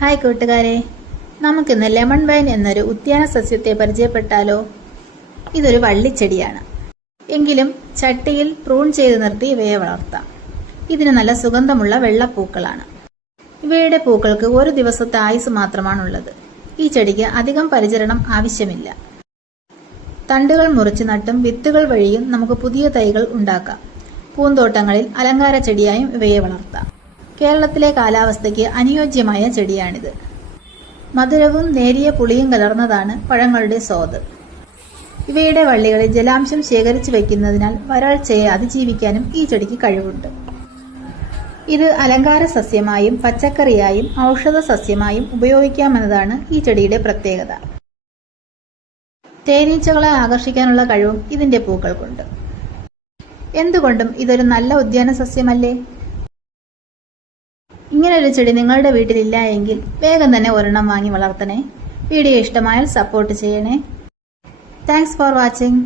Hi കൂട്ടുകാരെ, നമുക്കിന്ന് lemon wine എന്നൊരു ഉദ്യാന സസ്യത്തെ പരിചയപ്പെട്ടാലോ? ഇതൊരു വള്ളിച്ചെടിയാണ്. എങ്കിലും ചട്ടിയിൽ പ്രൂൺ ചെയ്ത് നിർത്തി ഇവയെ വളർത്താം. ഇതിന് നല്ല സുഗന്ധമുള്ള വെള്ളപ്പൂക്കളാണ്. ഇവയുടെ പൂക്കൾക്ക് ഒരു ദിവസത്തെ ആയുസ് മാത്രമാണുള്ളത്. ഈ ചെടിക്ക് അധികം പരിചരണം ആവശ്യമില്ല. തണ്ടുകൾ മുറിച്ച് നട്ടും വിത്തുകൾ വഴിയും നമുക്ക് പുതിയ തൈകൾ ഉണ്ടാക്കാം. പൂന്തോട്ടങ്ങളിൽ അലങ്കാര ചെടിയായും ഇവയെ വളർത്താം. കേരളത്തിലെ കാലാവസ്ഥയ്ക്ക് അനുയോജ്യമായ ചെടിയാണിത്. മധുരവും നേരിയ പുളിയും കലർന്നതാണ് പഴങ്ങളുടെ സ്വാദ്. ഇവയുടെ വള്ളികളിൽ ജലാംശം ശേഖരിച്ചു വയ്ക്കുന്നതിനാൽ വരൾച്ചയെ അതിജീവിക്കാനും ഈ ചെടിക്ക് കഴിവുണ്ട്. ഇത് അലങ്കാര സസ്യമായും പച്ചക്കറിയായും ഔഷധ സസ്യമായും ഉപയോഗിക്കാമെന്നതാണ് ഈ ചെടിയുടെ പ്രത്യേകത. തേനീച്ചകളെ ആകർഷിക്കാനുള്ള കഴിവും ഇതിന്റെ പൂക്കൾക്കുണ്ട്. എന്തുകൊണ്ടും ഇതൊരു നല്ല ഉദ്യാന സസ്യമല്ലേ? ഇങ്ങനൊരു ചെടി നിങ്ങളുടെ വീട്ടിലില്ല എങ്കിൽ വേഗം തന്നെ ഒരെണ്ണം വാങ്ങി വളർത്തണേ. വീഡിയോ ഇഷ്ടമായാൽ സപ്പോർട്ട് ചെയ്യണേ. Thanks for watching.